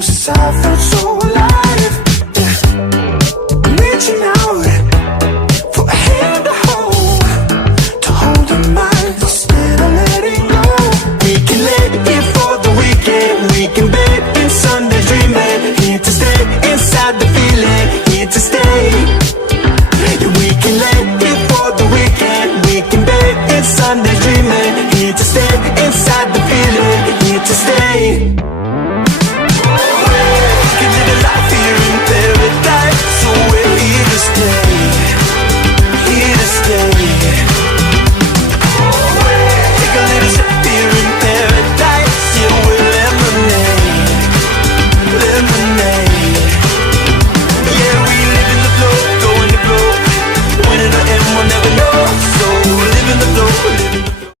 close, I felt so alive. Yeah. I'm reaching out for a hand to hold in mine instead of letting go. We can let it for the weekend, we can bet in Sunday.